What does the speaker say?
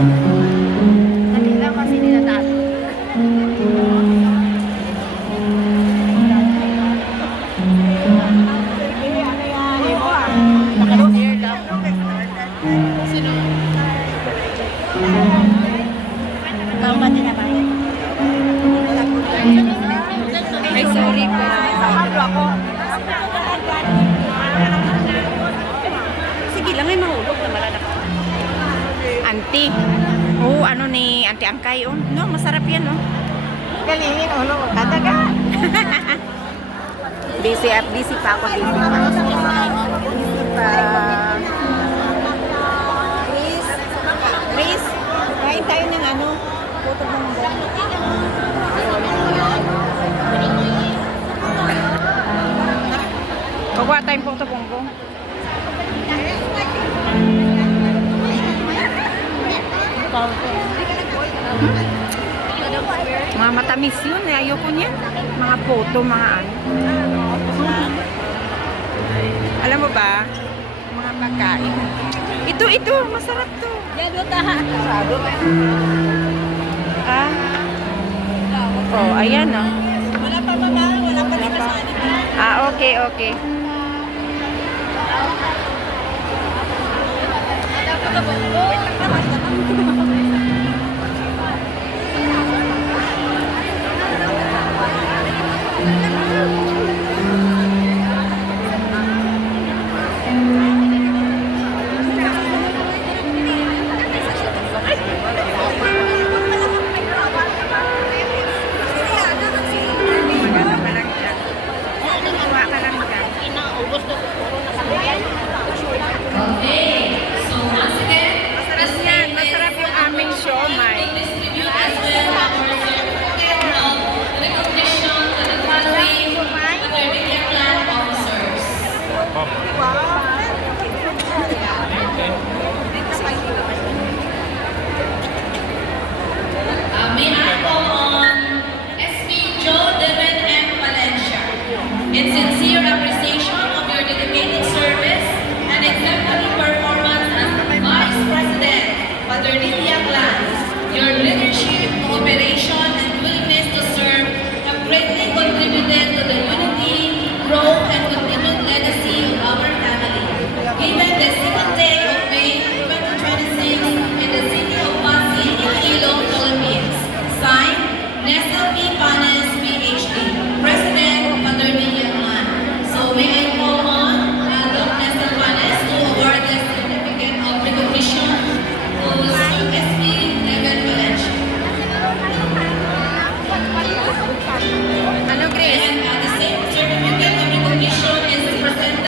Dali lang kasi nila dati. Naka-share lang. Sino? Tama din naman. Ay, sorry po. Sige lang, ay mahulog na malanak. Auntie. Oh, ano ni Auntie Angkay, oh. No, masarap yan, oh. Galingin, ulo. Kadaga. Busy pa ako, busy pa. Busy pa. Please, kain tayo ng ano, puto ng Kukuha tayong puto bongbong. Mga matamis yun, eh. Ayoko niya. Mga puto, mga ano. Alam mo ba, mga pagkain. Ito, masarap to. Ah. Oh, ayan, oh. Wala pa mama, wala pa dito sa kanila. Ah, okay. Maganda pa lang dyan. Kuha ka lang dyan. Inaubos na puro na kami.